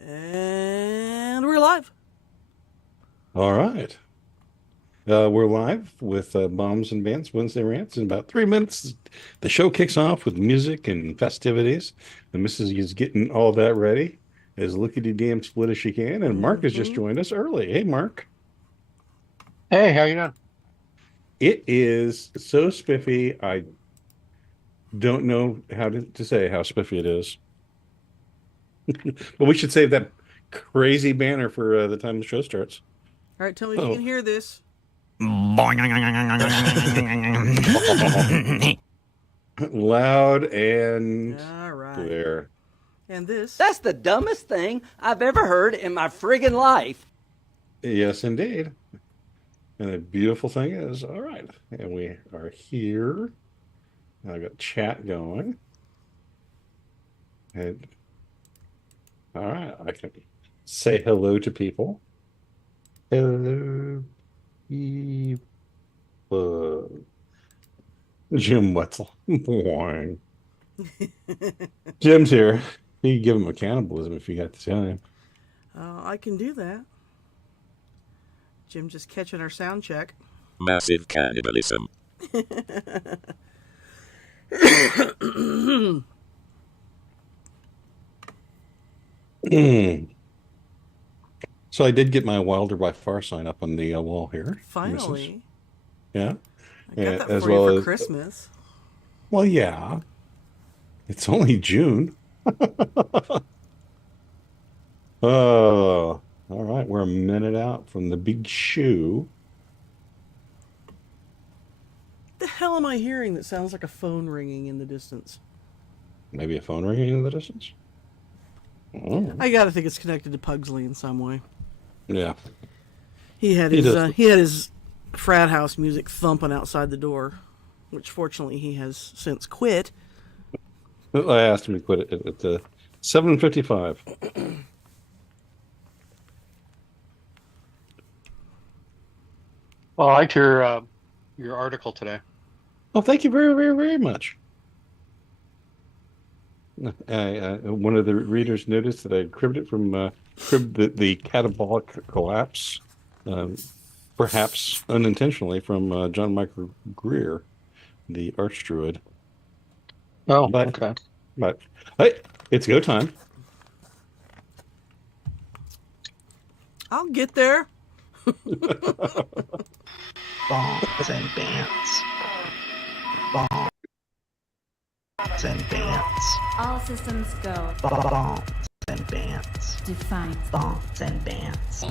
And we're live. All right. We're live with Bombs and Bants Wednesday Rants. In about 3 minutes, the show kicks off with music and festivities. The missus is getting all that ready, as lickety damn split as she can. And Mark has just Mm-hmm. joined us early. Hey, Mark. Hey, how you doing? It is so spiffy. I don't know how to say how spiffy it is. But we should save that crazy banner for the time the show starts. All right, tell me if you can Oh. hear this. Loud and All right. clear. And this. That's the dumbest thing I've ever heard in my friggin' life. Yes, indeed. And the beautiful thing is, all right, and we are here. I got chat going. And all right, I can say hello to people. Hello, people. Jim Wetzel. Boing. Jim's here. You can give him a cannibalism if you got the time. I can do that. Jim just catching our sound check. Massive cannibalism. So I did get my Wilder by Far sign up on the wall here. Finally. Yeah. I got that As for you well for as, Christmas. well, yeah. It's only June. Oh, all right. We're a minute out from the big shoe. What the hell am I hearing that sounds like a phone ringing in the distance? Maybe a phone ringing in the distance. Oh, I gotta think it's connected to Pugsley in some way. yeah. He had He his does. he had his frat house music thumping outside the door, which fortunately he has since quit. I asked him to quit it at 7:55. Well, I liked your article today. Oh, thank you very, very, very much. One of the readers noticed that I cribbed it from cribbed the catabolic collapse, um, perhaps unintentionally, from John Michael Greer, the archdruid. Oh, But okay. but hey, it's go time. I'll get there. Bombs and Bants. Bombs and Bants. All systems go. Bombs and Bants. Define. Bombs and Bants.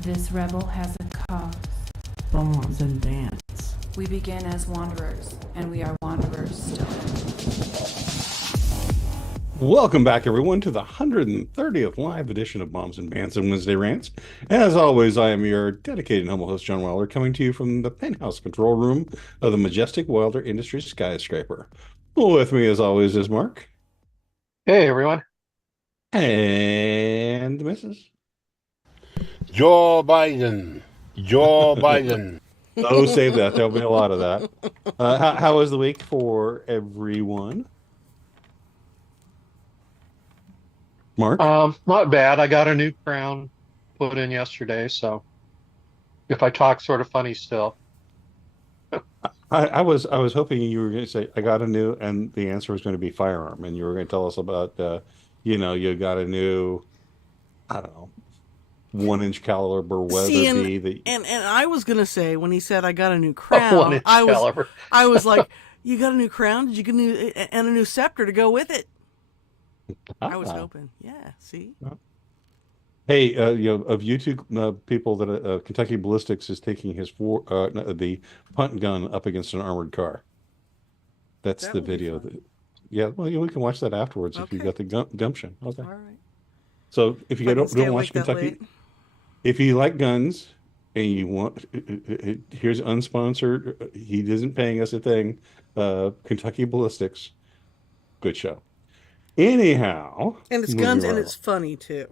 This rebel has a cause. Bombs and Bants. We begin as wanderers, and we are wanderers still. Welcome back, everyone, to the 130th live edition of Bombs and Bants and Wednesday Rants. As always, I am your dedicated and humble host, John Wilder, coming to you from the penthouse control room of the majestic Wilder Industries skyscraper. With me, as always, is Mark Hey, everyone. and the missus. Joe Biden. Joe Biden. Oh, save that. There'll be a lot of that. How was the week for everyone? Mark? Not bad. I got a new crown put in yesterday, so if I talk sort of funny still. I was hoping you were going to say I got a new, and the answer was going to be firearm, and you were going to tell us about you got a new, I don't know, 1-inch caliber See, Weatherby that and I was gonna say when he said I got a new A crown, 1-inch I was caliber. I was like, you got a new crown? Did you get a new and a new scepter to go with it? I was Ah. hoping. Yeah. See. Hey, of YouTube people that Kentucky Ballistics is taking the punt gun up against an armored car. That's That the would be video. fun. Yeah, well, we can watch that afterwards if you've Okay. got the gumption. Okay. All right. So if you If I can don't stay don't watch awake that Kentucky, late. if you like guns and you want, here's unsponsored. He isn't paying us a thing. Kentucky Ballistics, good show. Anyhow, And it's moving guns and right it's along. funny too.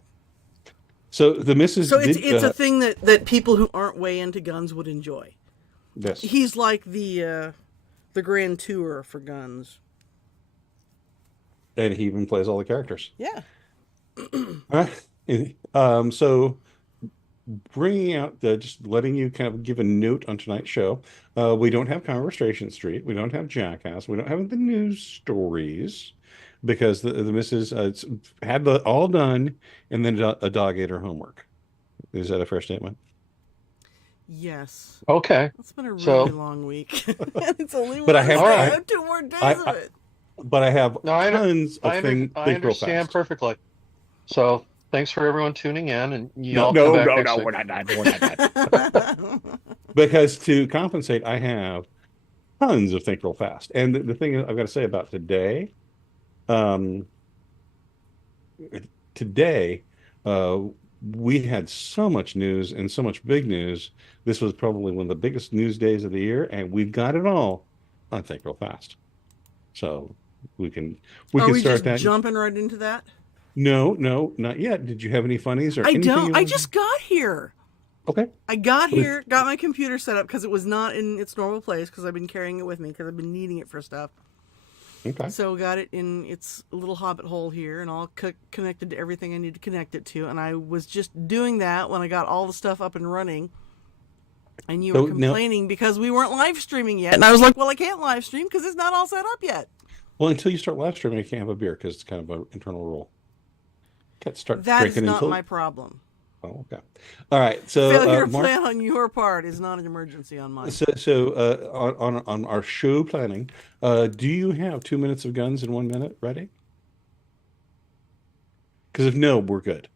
So the missus So it's did it's a thing that people who aren't way into guns would enjoy. this. He's like the grand tour for guns. And he even plays all the characters. Yeah. All right. So bringing out just letting you kind of give a note on tonight's show. We don't have Conversation Street. We don't have Jackass. We don't have the news stories because the missus had all done and then a dog ate her homework. Is that a fair statement? Yes. Okay. It's been a really So- long week. It's only But I have- Wednesday. I- I have 2 more days of it. But I have No, I tons of I things. I understand perfectly. So thanks for everyone tuning in, and you all No, come back no, next no, week. we're not. We're not. Because to compensate, I have tons of Think Real Fast. And the thing I've got to say about today, um, today, we had so much news and so much big news. This was probably one of the biggest news days of the year, and we've got it all on Think Real Fast. So we can Are we start just that. jumping right into that? No, not yet. Did you have any funnies or I anything? don't. I just got here. Okay. I got What is- here, got my computer set up because it was not in its normal place because I've been carrying it with me because I've been needing it for stuff. Okay. So got it in its little hobbit hole here and all connected to everything I need to connect it to. And I was just doing that when I got all the stuff up and running. And you So were now- complaining because we weren't live streaming yet. And I was like, well, I can't live stream because it's not all set up yet. Well, until you start live streaming, you can't have a beer because it's kind of an internal rule. Can't start That is drinking not until. my problem. Oh, okay. All right. So, Failure to Mark, plan on your part is not an emergency on mine. on our show planning, do you have 2 minutes of guns in 1 minute ready? Because if no, we're good.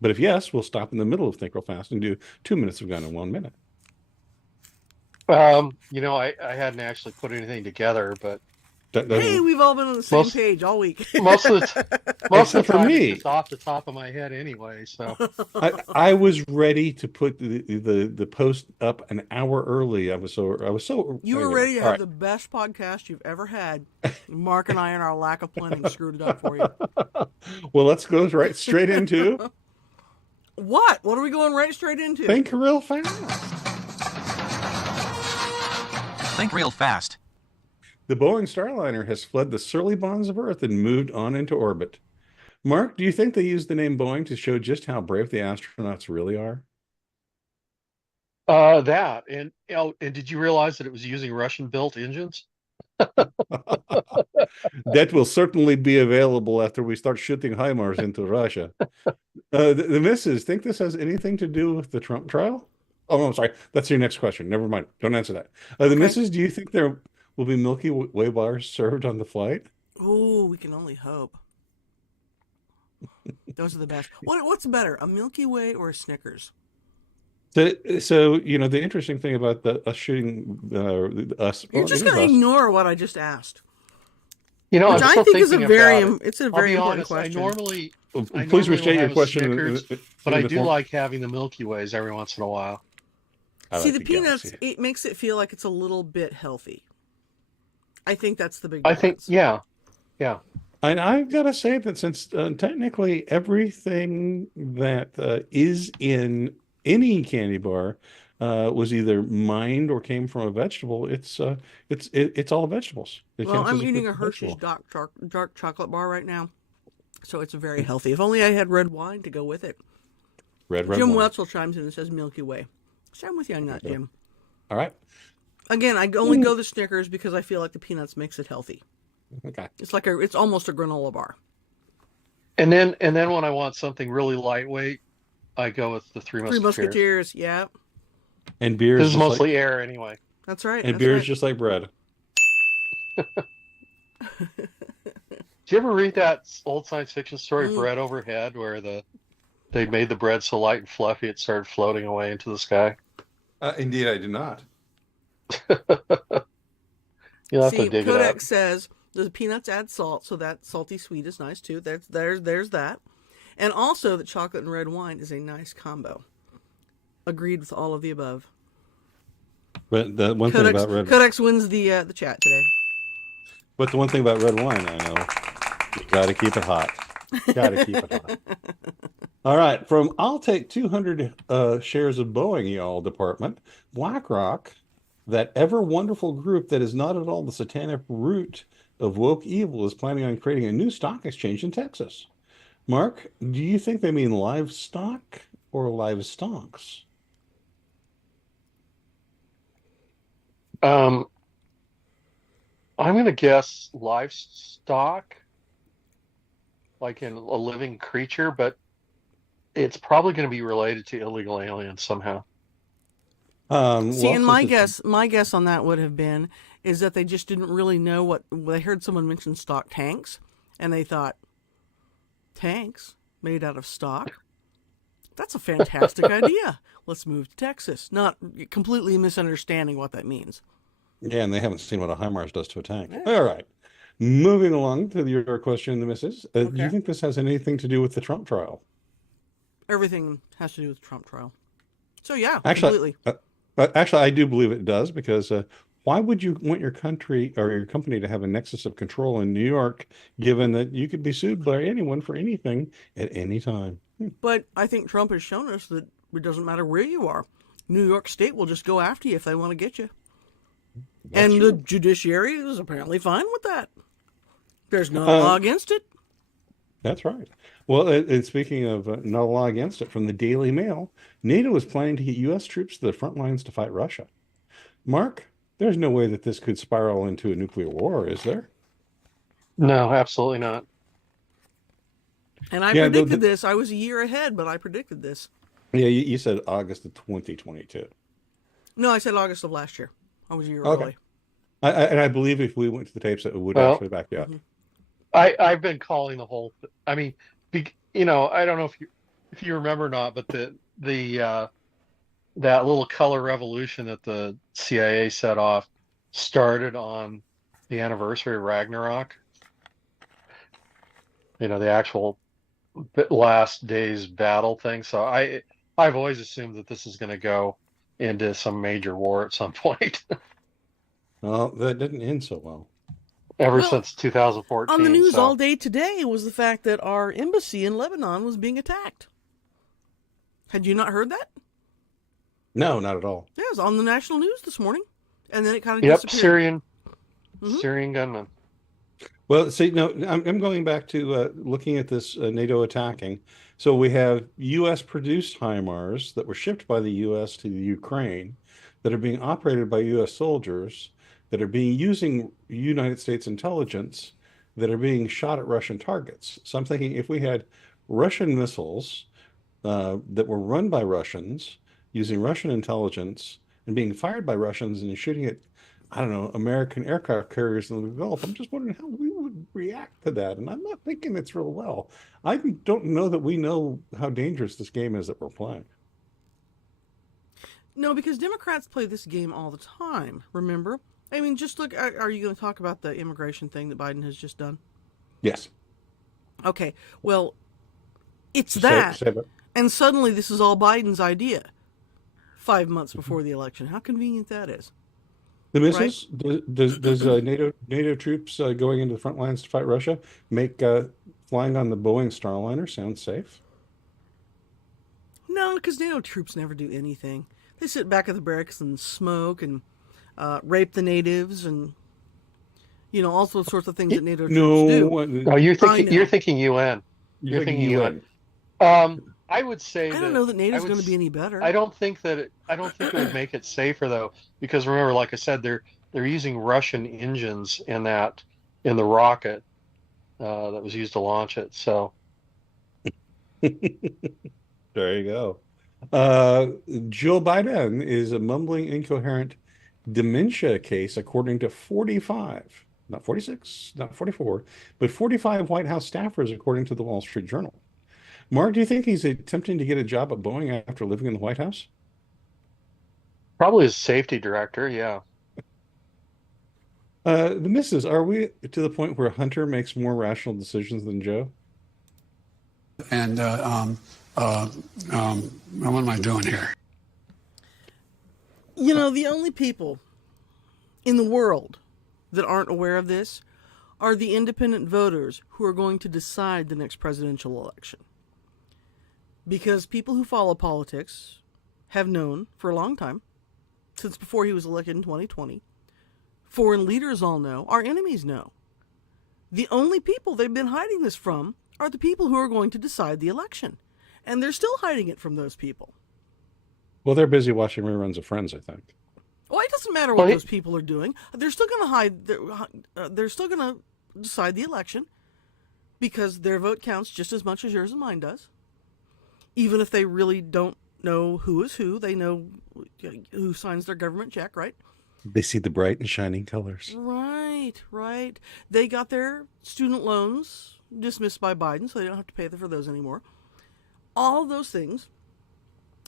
But if yes, we'll stop in the middle of Think Real Fast and do 2 minutes of gun in 1 minute. I hadn't actually put anything together, but That- Hey, we've all been on the same Most- page all week. most of the for time me. it's just off the top of my head anyway. So I was ready to put the post up an hour early. I was so You were anyway. ready to All have right. the best podcast you've ever had. Mark and I, and our lack of planning, screwed it up for you. Well, let's go right straight into What? What are we going right straight into? Think Real Fast. Think real fast. The Boeing Starliner has fled the surly bonds of Earth and moved on into orbit. Mark, do you think they used the name Boeing to show just how brave the astronauts really are? that and did you realize that it was using Russian-built engines? That will certainly be available after we start shooting HIMARS into Russia. The missus think this has anything to do with the Trump trial? Oh, no, I'm sorry. That's your next question. Never mind. Don't answer that. The missus, do you think there will be Milky Way bars served on the flight? Oh, we can only hope. Those are the best. What's better, a Milky Way or a Snickers? So the interesting thing about us shooting us. You're well, just it is going to us. ignore what I just asked, I'm which I still think is a thinking very, about it. it's a I'll very be important honest, question. I normally Please will restate your have a question. Snickers, but in I the do form- like having the Milky Ways every once in a while. I See, like the peanuts, Galaxy. it makes it feel like it's a little bit healthy. I think that's the big I think, difference. yeah. And I've got to say that since technically everything that is in any candy bar was either mined or came from a vegetable, it's all vegetables. It Well, counts I'm as a eating a vegetable. Hershey's dark chocolate bar right now, so it's very healthy. If only I had red wine to go with it. Red Jim wine. Wetzel chimes in and says Milky Way. So I'm with you on that, Jim. All right. Again, I only go the Snickers because I feel like the peanuts makes it healthy. Okay. It's almost a granola bar. And then when I want something really lightweight, I go with the Three Three Musketeers. Musketeers, yeah, And beer This is is just mostly air anyway. that's right. and that's beer right. is just like bread. Did you ever read that old science fiction story, Mm. Bread Overhead, where they made the bread so light and fluffy it started floating away into the sky? Indeed, I do not. You'll have See, to dig it Kodak up. says the peanuts add salt, so that salty sweet is nice too. There's that, and also that chocolate and red wine is a nice combo. Agreed with all of the above. But the one thing about red, Codex wins the chat today. but the one thing about red wine, I know, you got to keep it hot. Got to keep it hot. All right, from I'll take 200 shares of Boeing, y'all department, BlackRock, that ever wonderful group that is not at all the satanic root of woke evil, is planning on creating a new stock exchange in Texas. Mark, do you think they mean livestock or livestocks? Um, I'm going to guess livestock, like in a living creature, but it's probably going to be related to illegal aliens somehow. See, Well, and since it's my guess on that would have been is that they just didn't really know what they heard someone mention stock tanks, and they thought tanks made out of stock. That's a fantastic idea. Let's move to Texas. Not completely misunderstanding what that means. yeah, and they haven't seen what a HIMARS does to a tank. Yeah. All right. Moving along to your question, the missus. Do you Okay. think this has anything to do with the Trump trial? Everything has to do with the Trump trial. So yeah, Actually, completely. actually, I do believe it does because why would you want your country or your company to have a nexus of control in New York, given that you could be sued by anyone for anything at any time? But I think Trump has shown us that it doesn't matter where you are. New York State will just go after you if they want to get you. That's And true. the judiciary is apparently fine with that. There's no law against it. That's right. Well, and speaking of no law against it, from the Daily Mail, NATO is planning to get U.S. troops to the front lines to fight Russia. Mark, there's no way that this could spiral into a nuclear war, is there? No, absolutely not. And I Yeah, predicted this. I was a year ahead, but I predicted this. yeah, you said August of 2022. No, I said August of last year. I was a year Okay. early. And I believe if we went to the tapes, it would Well, actually back you up. I've been calling the whole. I mean, I don't know if you remember or not, but that little color revolution that the CIA set off started on the anniversary of Ragnarok. The actual last day's battle thing. So I've always assumed that this is going to go into some major war at some point. Well, that didn't end so well. Ever Well, since 2014. On the news so. all day today was the fact that our embassy in Lebanon was being attacked. Had you not heard that? No, not at all. Yeah, it was on the national news this morning. And then it kind of Yep, disappeared. Syrian gunmen. Well, see, no, I'm going back to looking at this NATO attacking. So we have U.S. produced HIMARS that were shipped by the U.S. to the Ukraine that are being operated by U.S. soldiers that are being using United States intelligence that are being shot at Russian targets. So I'm thinking if we had Russian missiles that were run by Russians using Russian intelligence and being fired by Russians and shooting at, I don't know, American aircraft carriers in the Gulf, I'm just wondering how we would react to that. And I'm not thinking it's real well. I don't know that we know how dangerous this game is that we're playing. No, because Democrats play this game all the time, remember? I mean, just look, are you going to talk about the immigration thing that Biden has just done? Yes. Okay, well, it's Say- that. say it. And suddenly this is all Biden's idea 5 months before the election. How convenient that is. The missiles, does NATO troops going into the front lines to fight Russia make flying on the Boeing Starliner sound safe? No, because NATO troops never do anything. They sit back at the barracks and smoke and rape the natives and, all sorts of things that NATO troops do. Oh, you're thinking know. you're thinking UN. You're thinking UN. I would say I don't know that NATO's going to be any better. I don't think it would make it safer though, because remember, like I said, they're using Russian engines in the rocket that was used to launch it. So There you go. Joe Biden is a mumbling, incoherent dementia case, according to 45, not 46, not 44, but 45 White House staffers, according to the Wall Street Journal. Mark, do you think he's attempting to get a job at Boeing after living in the White House? probably as safety director, yeah. The missus, are we to the point where Hunter makes more rational decisions than Joe? And what am I doing here? The only people in the world that aren't aware of this are the independent voters who are going to decide the next presidential election. Because people who follow politics have known for a long time, since before he was elected in 2020, foreign leaders all know, our enemies know. The only people they've been hiding this from are the people who are going to decide the election. And they're still hiding it from those people. Well, they're busy watching reruns of Friends, I think. Well, it doesn't matter what those people are doing. They're still going to hide. They're still going to decide the election because their vote counts just as much as yours and mine does. Even if they really don't know who is who, they know who signs their government check, right? They see the bright and shining colors. Right. They got their student loans dismissed by Biden, so they don't have to pay for those anymore. All of those things.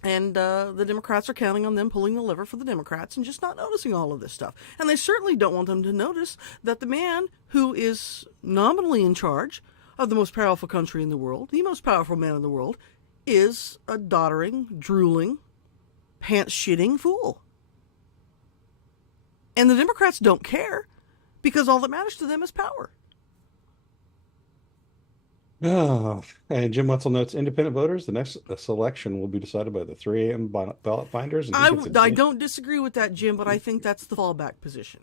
And the Democrats are counting on them pulling the lever for the Democrats and just not noticing all of this stuff. And they certainly don't want them to notice that the man who is nominally in charge of the most powerful country in the world, the most powerful man in the world, is a doddering, drooling, pants-shitting fool. And the Democrats don't care because all that matters to them is power. Oh, and Jim Wetzel notes independent voters. The next selection will be decided by the 3 a.m. ballot finders. And I don't disagree with that, Jim, but I think that's the fallback position.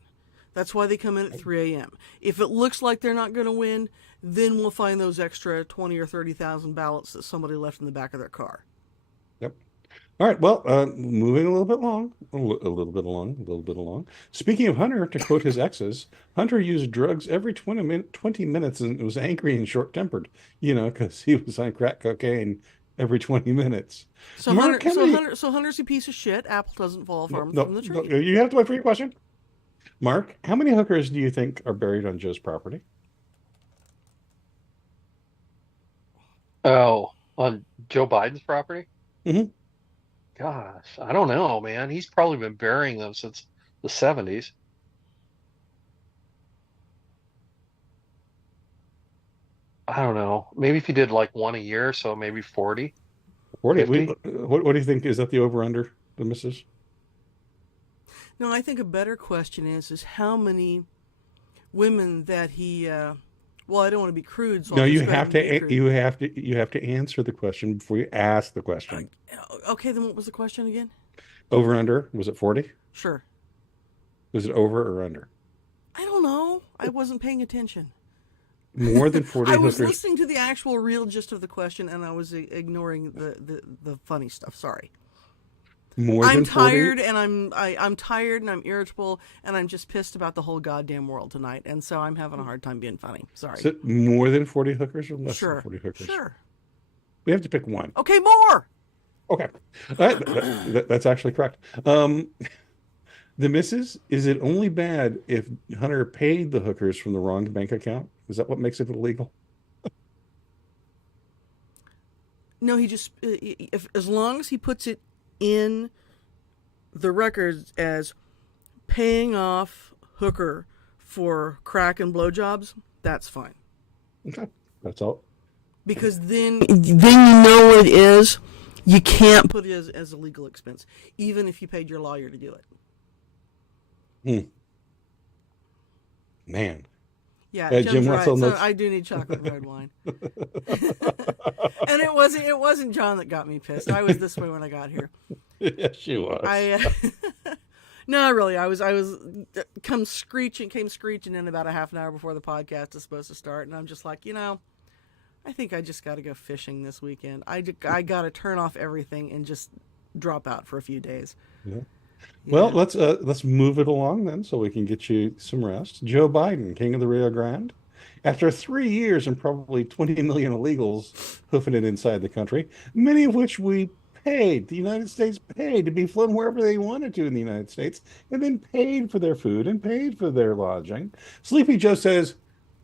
That's why they come in at 3 a.m. If it looks like they're not going to win, then we'll find those extra 20 or 30,000 ballots that somebody left in the back of their car. Yep. All right. Well, moving a little bit along. Speaking of Hunter, to quote his exes, Hunter used drugs every 20 minutes and was angry and short-tempered, because he was on crack cocaine every 20 minutes. So, Mark, Hunter's a piece of shit. Apple doesn't fall far from the tree. No, you have to wait for your question. Mark, how many hookers do you think are buried on Joe's property? Oh, on Joe Biden's property? Mm-hmm. Gosh, I don't know, man. He's probably been burying them since the 70s. I don't know. Maybe if he did like one a year, so maybe 40. 40. 50? What do you think? Is that the over-under, the misses? No, I think a better question is how many women that he. Well, I don't want to be crude. So No, you have to answer the question before you ask the question. Okay, then what was the question again? Over under, was it 40? Sure. Was it over or under? I don't know. I wasn't paying attention. More than 40 I was hookers. listening to the actual real gist of the question, and I was ignoring the funny stuff. Sorry. I'm tired, and I'm tired, and I'm irritable, and I'm just pissed about the whole goddamn world tonight, and so I'm having a hard time being funny. Sorry. Is it more than 40 hookers or less Sure. than 40 hookers? Sure. We have to pick one. Okay, more. Okay. That's actually correct. The misses, is it only bad if Hunter paid the hookers from the wrong bank account? Is that what makes it illegal? No, he just as long as he puts it in the records as paying off hooker for crack and blowjobs, that's fine. Okay, that's all. Because then you know what it is. You can't put it as a legal expense, even if you paid your lawyer to do it. Man. Yeah, Jim right. Russell So I do need chocolate red wine. And it wasn't John that got me pissed. I was this way when I got here. Yes, you was. No, really, I was came screeching in about a half an hour before the podcast is supposed to start, and I'm just like, I think I just got to go fishing this weekend. I got to turn off everything and just drop out for a few days. Yeah. Well, let's move it along then, so we can get you some rest. Joe Biden, King of the Rio Grande, after 3 years and probably 20 million illegals hoofing it inside the country, many of which the United States paid to be flown wherever they wanted to in the United States, and then paid for their food and paid for their lodging. Sleepy Joe says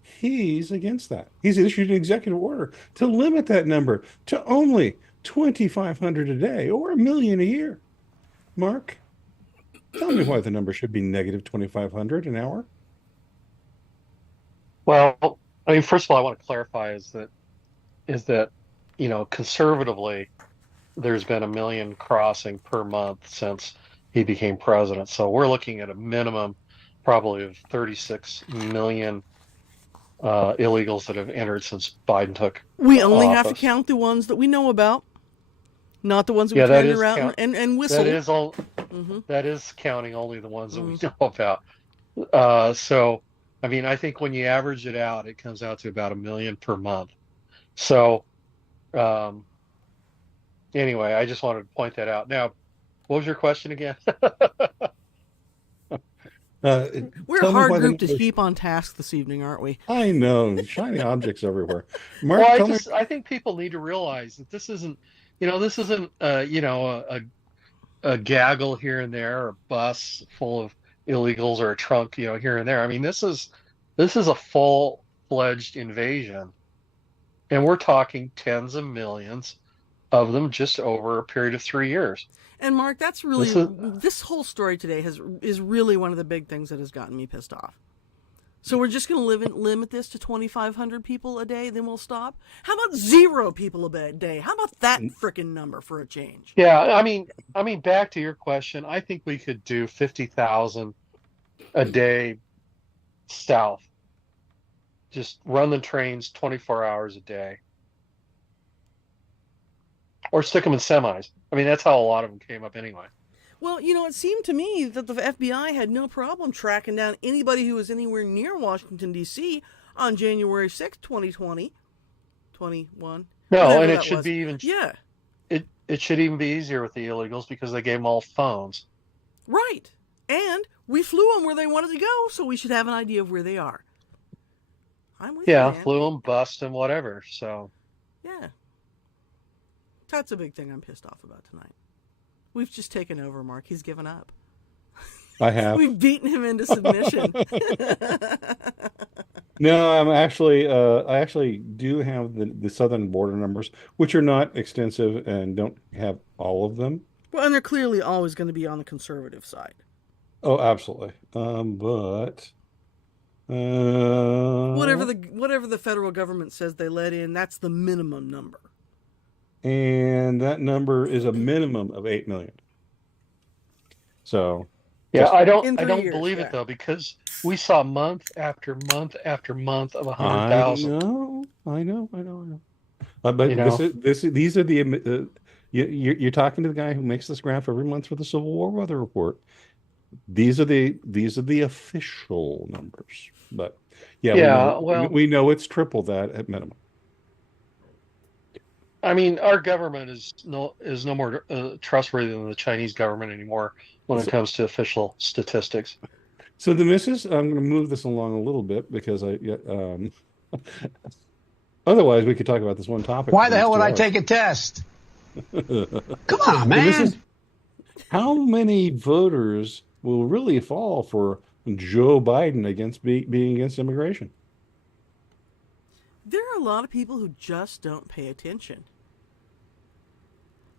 he's against that. He's issued an executive order to limit that number to only 2,500 a day or $1 million a year. Mark, tell me why the number should be negative 2,500 an hour. Well, I mean, first of all, I want to clarify is that conservatively, there's been 1 million crossing per month since he became president. So we're looking at a minimum probably of 36 million illegals that have entered since Biden took We only have office. to count the ones that we know about, not the ones that we turned around and whistled. That is counting only the ones that we know about. So, I mean, I think when you average it out, it comes out to about 1 million per month. So, um, anyway, I just wanted to point that out. Now, what was your question again? Uh, We're a tell me hard why the group to numbers. keep on task this evening, aren't we? I know, shiny objects everywhere. Well, Mark, tell me. I think people need to realize that this isn't, a gaggle here and there, or a bus full of illegals, or a trunk, here and there. I mean, this is a full-fledged invasion, and we're talking tens of millions of them just over a period of 3 years. And Mark, that's really This is, this whole story today is really one of the big things that has gotten me pissed off. So we're just going to limit this to 2,500 people a day, then we'll stop. How about 0 people a day? How about that frickin' number for a change? yeah, I mean, back to your question, I think we could do 50,000 a day south. Just run the trains 24 hours a day, or stick them in semis. I mean, that's how a lot of them came up anyway. Well, it seemed to me that the FBI had no problem tracking down anybody who was anywhere near Washington, D.C. on January 6th, 2020, 21. No, and Whatever it that should was. be even Yeah, it should even be easier with the illegals because they gave them all phones. right. And we flew them where they wanted to go, so we should have an idea of where they are. I'm with you, Yeah, man. flew them, bust them, whatever. So Yeah. That's a big thing I'm pissed off about tonight. We've just taken over, Mark. He's given up. I have. We've beaten him into submission. No, I actually do have the southern border numbers, which are not extensive and don't have all of them. Well, and they're clearly always going to be on the conservative side. Oh, absolutely. But Whatever the federal government says they let in, that's the minimum number. and that number is a minimum of 8 million. So yeah, just- I In don't 3 years, believe yeah. it though, because we saw month after month after month of I 100,000. know. But You know, these are you're talking to the guy who makes this graph every month for the Civil War weather report. These are the official numbers, but yeah. Well, we know it's triple that at minimum. I mean, our government is no more trustworthy than the Chinese government anymore when it comes to official statistics. So the missus, I'm going to move this along a little bit because otherwise we could talk about this one topic. Why for the hell would I 2 take a test? hours. Come on, The missus, man. how many voters will really fall for Joe Biden being against immigration? There are a lot of people who just don't pay attention.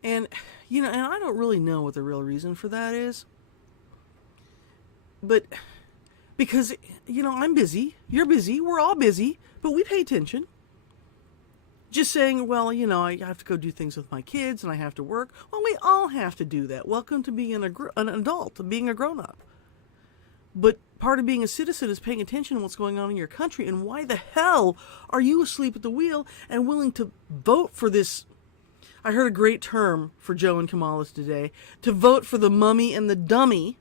And, and I don't really know what the real reason for that is. But, because, I'm busy, you're busy, we're all busy, but we pay attention. Just saying, well, I have to go do things with my kids and I have to work. Well, we all have to do that. Welcome to being an adult, to being a grown-up. But part of being a citizen is paying attention to what's going on in your country, and why the hell are you asleep at the wheel and willing to vote for this? I heard a great term for Joe and Kamala's today, to vote for the mummy and the dummy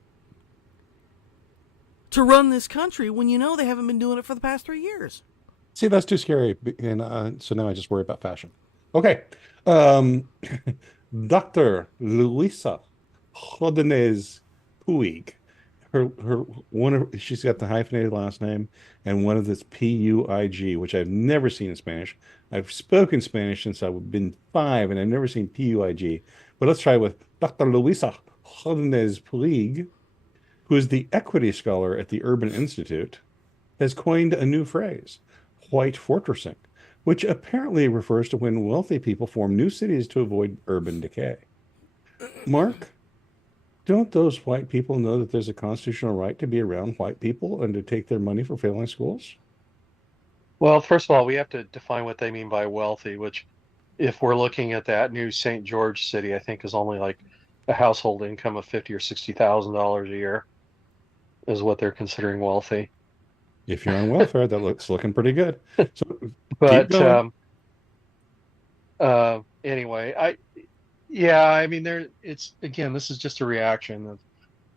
to run this country when they haven't been doing it for the past 3 years. See, that's too scary, and so now I just worry about fashion. Okay, um, Dr. Luisa Jodenez Puig. She's got the hyphenated last name and one of this Puig, which I've never seen in Spanish. I've spoken Spanish since I've been 5, and I've never seen Puig. But let's try with Dr. Luisa Jodenez Puig, who is the equity scholar at the Urban Institute, has coined a new phrase, white fortressing, which apparently refers to when wealthy people form new cities to avoid urban decay. Mark, don't those white people know that there's a constitutional right to be around white people and to take their money for failing schools? Well, first of all, we have to define what they mean by wealthy, which, if we're looking at that new St. George city, I think is only like a household income of $50,000 or $60,000 a year is what they're considering wealthy. If you're on welfare, that looking pretty good. So But keep going. anyway, I mean, it's again, this is just a reaction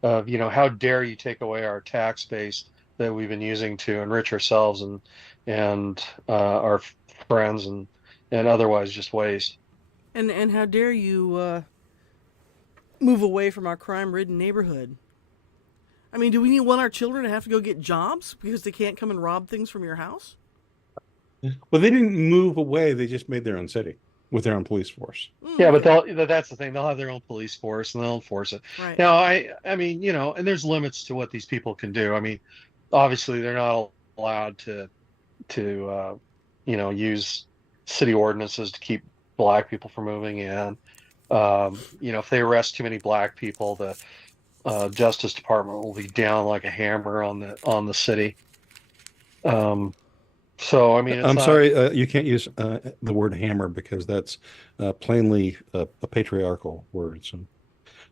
of how dare you take away our tax base that we've been using to enrich ourselves and our friends and otherwise just waste. And how dare you move away from our crime-ridden neighborhood? I mean, do we want our children to have to go get jobs because they can't come and rob things from your house? Well, they didn't move away. They just made their own city with their own police force. Yeah, but that's the thing. They'll have their own police force and they'll enforce it. Right. Now, I mean, and there's limits to what these people can do. I mean, obviously, they're not allowed to use city ordinances to keep black people from moving in. If they arrest too many black people, the Justice Department will be down like a hammer on the city. So I mean, I'm sorry, you can't use the word hammer because that's plainly a patriarchal word. So,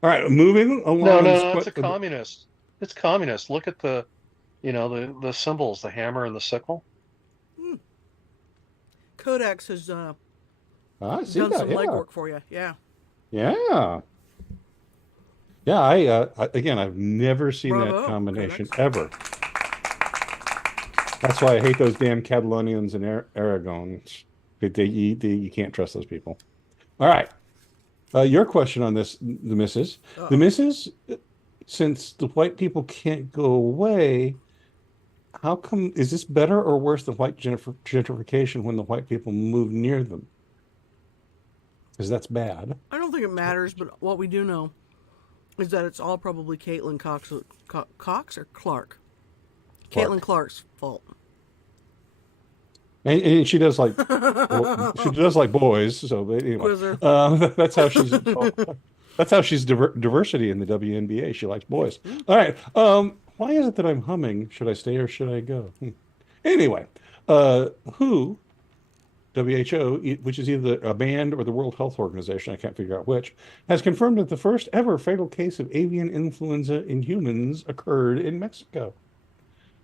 all right, moving along. No, it's a communist. It's communist. Look at the symbols, the hammer and the sickle. Codex has done some legwork for you. Yeah. Yeah. Yeah, I've never seen Bravo, that combination Codex. ever. That's why I hate those damn Catalonians and Aragons. You can't trust those people. All right. Your question on this, the missus. The missus, since the white people can't go away, how come, is this better or worse than white gentrification when the white people move near them? Because that's bad. I don't think it matters, but what we do know is that it's all probably Caitlin Cox or Clark? Caitlin Clark's fault. And she does like boys. So anyway, that's how she's diversity in the WNBA. She likes boys. All right. Why is it that I'm humming? Should I stay or should I go? Anyway, WHO, which is either a band or the World Health Organization, I can't figure out which, has confirmed that the first ever fatal case of avian influenza in humans occurred in Mexico.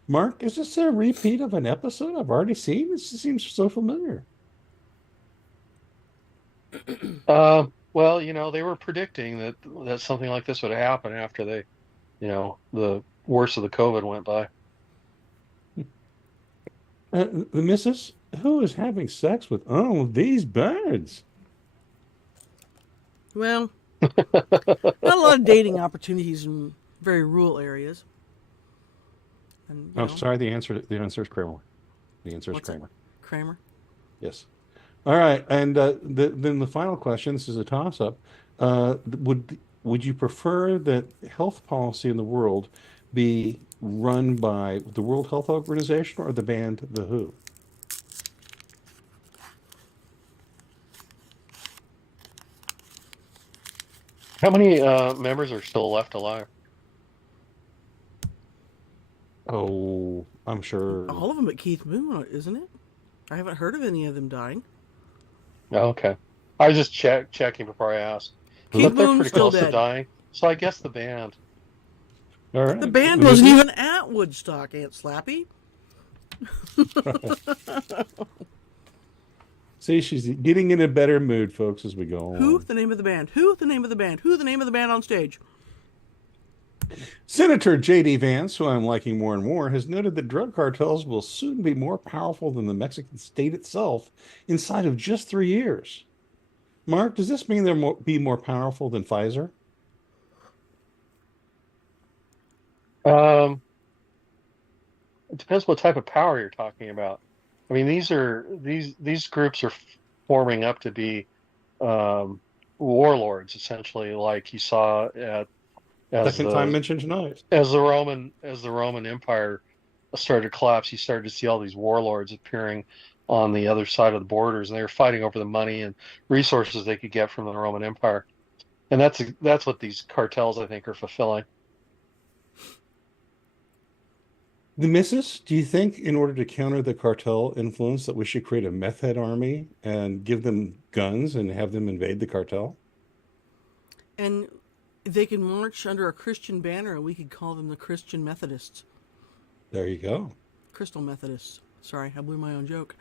Mark, is this a repeat of an episode I've already seen? This seems so familiar. Well, they were predicting that something like this would happen after the worst of the COVID went by. The missus, who is having sex with all of these birds? Well, not a lot of dating opportunities in very rural areas. And, sorry. The answer is Kramer. The answer is Kramer. Kramer? Yes. All right. And then the final question, this is a toss-up. Would you prefer that health policy in the world be run by the World Health Organization or the band The Who? How many members are still left alive? Oh, I'm sure. All of them but Keith Moon, isn't it? I haven't heard of any of them dying. Oh, okay. I was just checking before I asked. Keith They're Moon's pretty still close dead. to dying. So I guess the band. All right. The band wasn't even at Woodstock, Aunt Slappy. See, she's getting in a better mood, folks, as we go on. Who? The name of the band. Who? The name of the band. Who? The name of the band on stage. Senator J.D. Vance, who I'm liking more and more, has noted that drug cartels will soon be more powerful than the Mexican state itself inside of just 3 years. Mark, does this mean they'll be more powerful than Pfizer? It depends what type of power you're talking about. I mean, these groups are forming up to be warlords, essentially, like you saw Second time mentioned tonight. As the Roman Empire started to collapse, you started to see all these warlords appearing on the other side of the borders, and they were fighting over the money and resources they could get from the Roman Empire. And that's what these cartels, I think, are fulfilling. The missus, do you think in order to counter the cartel influence that we should create a meth head army and give them guns and have them invade the cartel? And they can march under a Christian banner, and we could call them the Christian Methodists. There you go. Crystal Methodists. Sorry, I blew my own joke.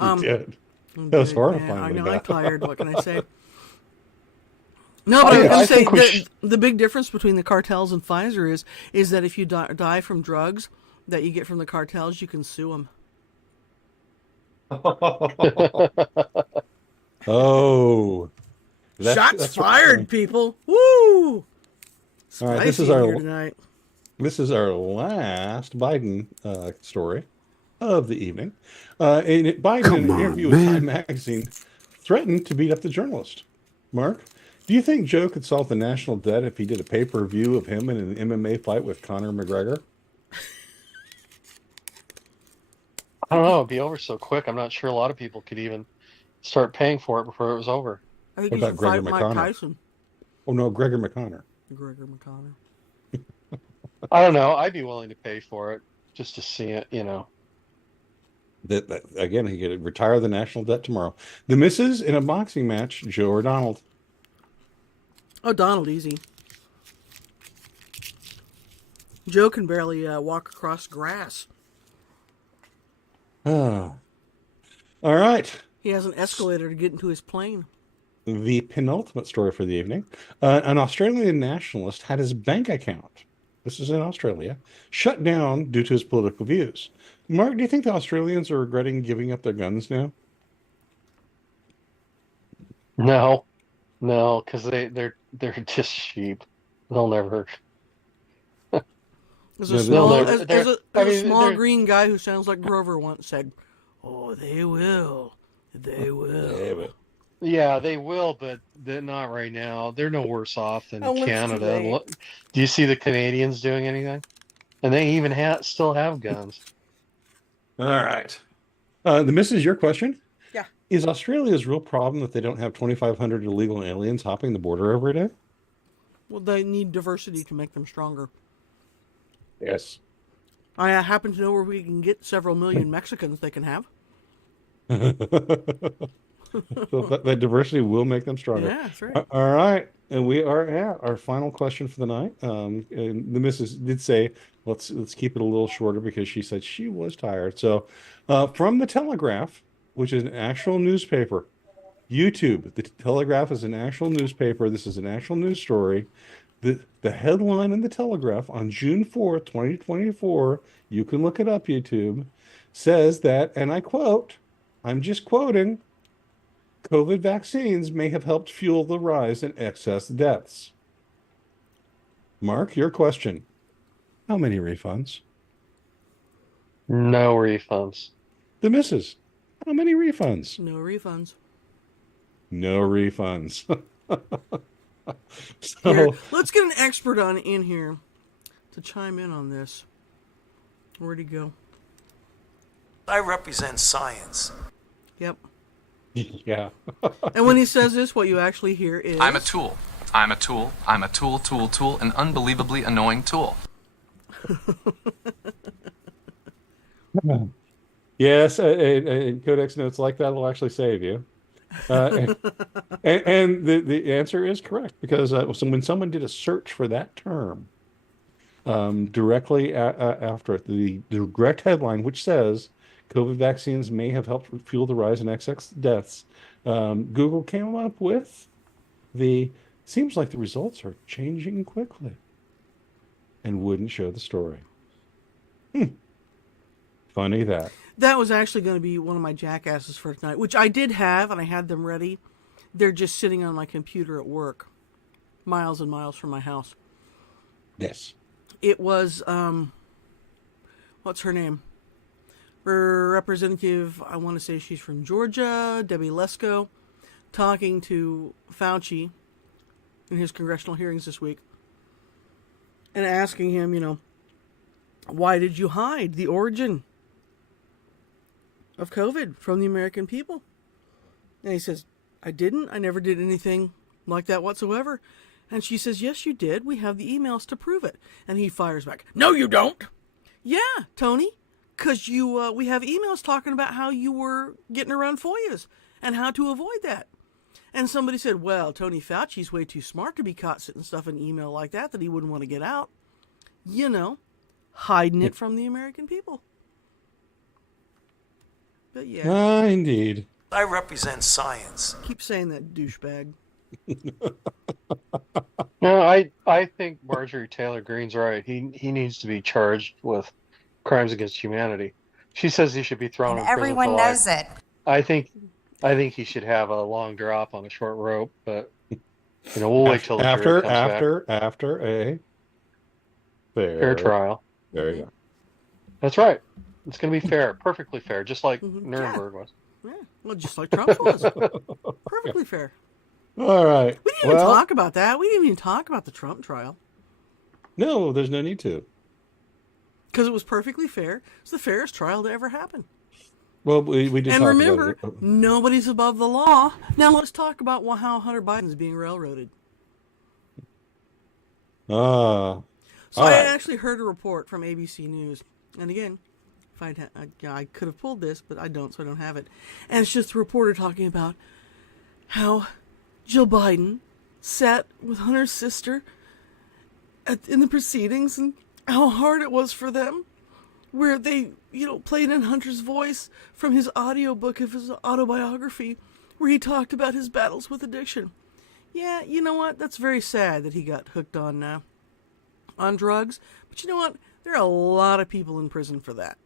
You did. That was horrifying. I know, I'm tired. What can I say? No, but I was going to say the big difference between the cartels and Pfizer is that if you die from drugs that you get from the cartels, you can sue them. Oh, Shots that's fired, people. Woo! All right, this is Spicy in our here tonight. last Biden story of the evening. Biden, in Come an on, interview with Time man. Magazine, threatened to beat up the journalist. Mark, do you think Joe could solve the national debt if he did a pay-per-view of him in an MMA fight with Conor McGregor? I don't know. It'd be over so quick. I'm not sure a lot of people could even start paying for it before it was over. I think What he about should Gregor fight Mike McConnor? Tyson. Oh no, Gregor McConnor. Gregor McConnor. I don't know. I'd be willing to pay for it just to see it, you know. That again, he could retire the national debt tomorrow. The misses in a boxing match, Joe or Donald? Oh, Donald, easy. Joe can barely walk across grass. Ah. All right. He has an escalator to get into his plane. The penultimate story for the evening. An Australian nationalist had his bank account, this is in Australia, shut down due to his political views. Mark, do you think the Australians are regretting giving up their guns now? No, no, because they're just sheep. They'll never. As No, a they- They'll small, never. as They're. a, I as a mean, small they're. green guy who sounds like Grover once said, "Oh, they will, they will." Yeah, but Yeah, they will, but they're not right now. They're no worse off than Oh, when it's too Canada. And late. look, do you see the Canadians doing anything? And they even still have guns. all right. The missus, your question. Yeah. Is Australia's real problem that they don't have 2,500 illegal aliens hopping the border every day? Well, they need diversity to make them stronger. Yes. I happen to know where we can get several million Mexicans they can have. So that diversity will make them stronger. Yeah, that's right. All right, and we are at our final question for the night. And the missus did say, let's keep it a little shorter because she said she was tired. So, from the Telegraph, which is an actual newspaper, YouTube. The Telegraph is an actual newspaper. This is an actual news story. The headline in the Telegraph on June 4th, 2024, you can look it up, YouTube, says that, and I quote, I'm just quoting, COVID vaccines may have helped fuel the rise in excess deaths. Mark, your question. How many refunds? No refunds. The missus. How many refunds? No refunds. No refunds. Here, So, let's get an expert on in here to chime in on this. Where'd he go? I represent science. Yep. yeah. And when he says this, what you actually hear is... I'm a tool. I'm a tool. I'm a tool, an unbelievably annoying tool. Yes, and Codex notes like that will actually save you. And the answer is correct because so when someone did a search for that term directly after it, the direct headline, which says COVID vaccines may have helped fuel the rise in excess deaths, Google came up with seems like the results are changing quickly and wouldn't show the story. Funny that. That was actually going to be one of my jackasses for tonight, which I did have, and I had them ready. They're just sitting on my computer at work, miles and miles from my house. Yes. It was, what's her name? Representative, I want to say she's from Georgia, Debbie Lesko, talking to Fauci in his congressional hearings this week and asking him, why did you hide the origin of COVID from the American people? And he says, I didn't. I never did anything like that whatsoever. And she says, yes, you did. We have the emails to prove it. And he fires back, no, you don't. Yeah, Tony, because we have emails talking about how you were getting around FOIAs and how to avoid that. And somebody said, well, Tony Fauci's way too smart to be caught sitting stuff in email like that he wouldn't want to get out. Hiding it from the American people. But yeah. Indeed. I represent science. Keep saying that, douchebag. No, I think Marjorie Taylor Greene's right. He needs to be charged with crimes against humanity. She says he should be thrown in prison for life. Knows it. I think I think he should have a long drop on a short rope, but we'll wait till the jury comes back. After a Fair trial. There you go. That's right. It's going to be fair, perfectly fair, just like Mhm. Nuremberg was. Yeah, well, just like Trump's was. Perfectly fair. All right. We didn't even talk about that. We didn't even talk about the Trump trial. No, there's no need to. Because it was perfectly fair. It's the fairest trial to ever happen. Well, we did And talk remember, about it. nobody's above the law. Now let's talk about how Hunter Biden's being railroaded. So I actually heard a report from ABC News. And again, if I could have pulled this, but I don't, so I don't have it. And it's just a reporter talking about how Jill Biden sat with Hunter's sister in the proceedings and how hard it was for them, where they, played in Hunter's voice from his audiobook of his autobiography, where he talked about his battles with addiction. Yeah, you know what? That's very sad that he got hooked on drugs. But you know what? There are a lot of people in prison for that.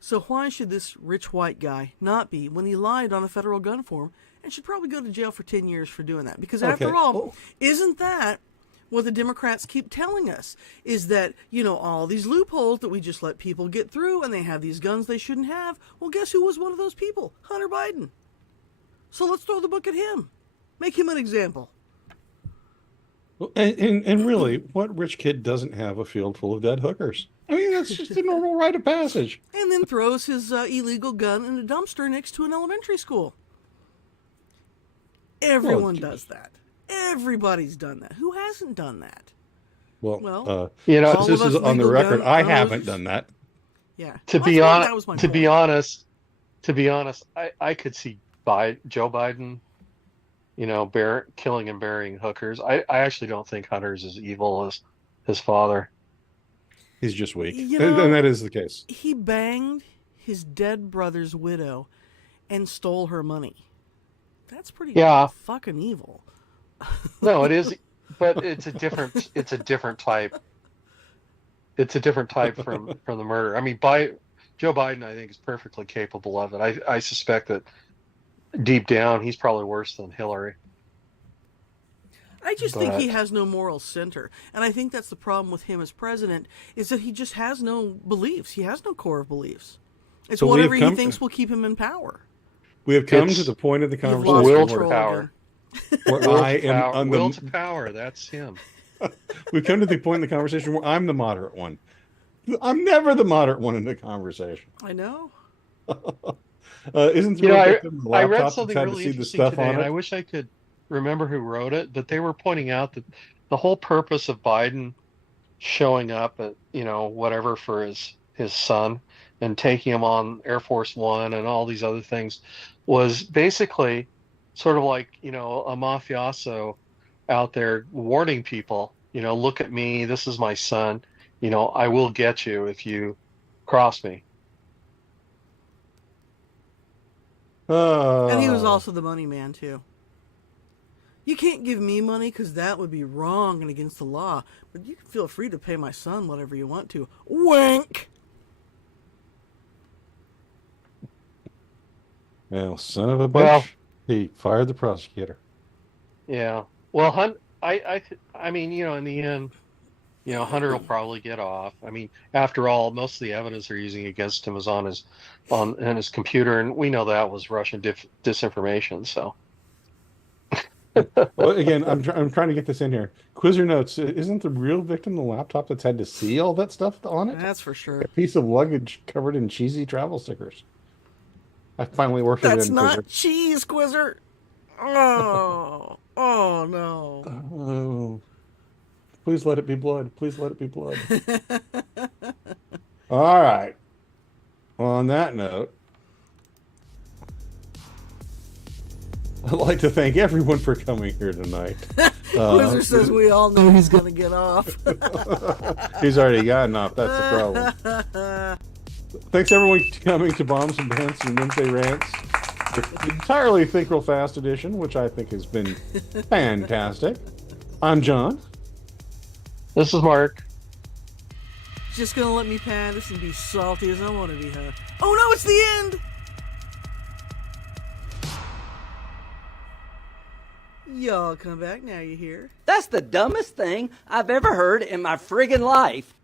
So why should this rich white guy not be when he lied on a federal gun form and should probably go to jail for 10 years for doing that? Because after all, isn't that what the Democrats keep telling us? Is that, all these loopholes that we just let people get through and they have these guns they shouldn't have. Well, guess who was one of those people? Hunter Biden. So let's throw the book at him. Make him an example. And really, what rich kid doesn't have a field full of dead hookers? I mean, that's just a normal rite of passage. And then throws his illegal gun in a dumpster next to an elementary school. Everyone does that. Everybody's done that. Who hasn't done that? Well, since this is on the record, I haven't done that. Yeah. To be honest, I could see Joe Biden, killing and burying hookers. I actually don't think Hunter's as evil as his father. He's just weak. And that is the case. He banged his dead brother's widow and stole her money. That's pretty fucking evil. No, it is, but it's a different type. It's a different type from the murder. I mean, Joe Biden, I think, is perfectly capable of it. I suspect that deep down, he's probably worse than Hillary. I just think he has no moral center. And I think that's the problem with him as president, is that he just has no beliefs. He has no core of beliefs. It's so whatever he thinks will keep him in power. We have come to the point of the conversation. Will to power. Will to power. That's him. We've come to the point in the conversation where I'm the moderate one. I'm never the moderate one in the conversation. I know. Isn't the I read something really interesting today, and I wish I could remember who wrote it, but they were pointing out that the whole purpose of Biden showing up at whatever for his son and taking him on Air Force One and all these other things was basically sort of like a mafioso out there warning people, look at me, this is my son, I will get you if you cross me. And he was also the money man too. You can't give me money because that would be wrong and against the law. But you can feel free to pay my son whatever you want to. Wink! Well, son of a bitch. He fired the prosecutor. Yeah. Well, I mean, in the end, Hunter will probably get off. I mean, after all, most of the evidence they're using against him is on his computer, and we know that was Russian disinformation. So. Well, again, I'm trying to get this in here. Quizzer notes: isn't the real victim the laptop that's had to see all that stuff on it? That's for sure. A piece of luggage covered in cheesy travel stickers. I finally worked it in. That's not Quizzer. cheese, Quizzer. Oh no. Oh. Please let it be blood. Please let it be blood. All right. Well, on that note, I'd like to thank everyone for coming here tonight. Quizzer says we all know he's going to get off. He's already gotten off. That's the problem. Thanks everyone for coming to Bombs and Bants and Wednesday Rants. The entirely Think Real Fast edition, which I think has been fantastic. I'm John. This is Mark. Just going to let me pan this and be salty as I want to be, huh? Oh no, it's the end! Y'all come back now, you hear? That's the dumbest thing I've ever heard in my friggin' life.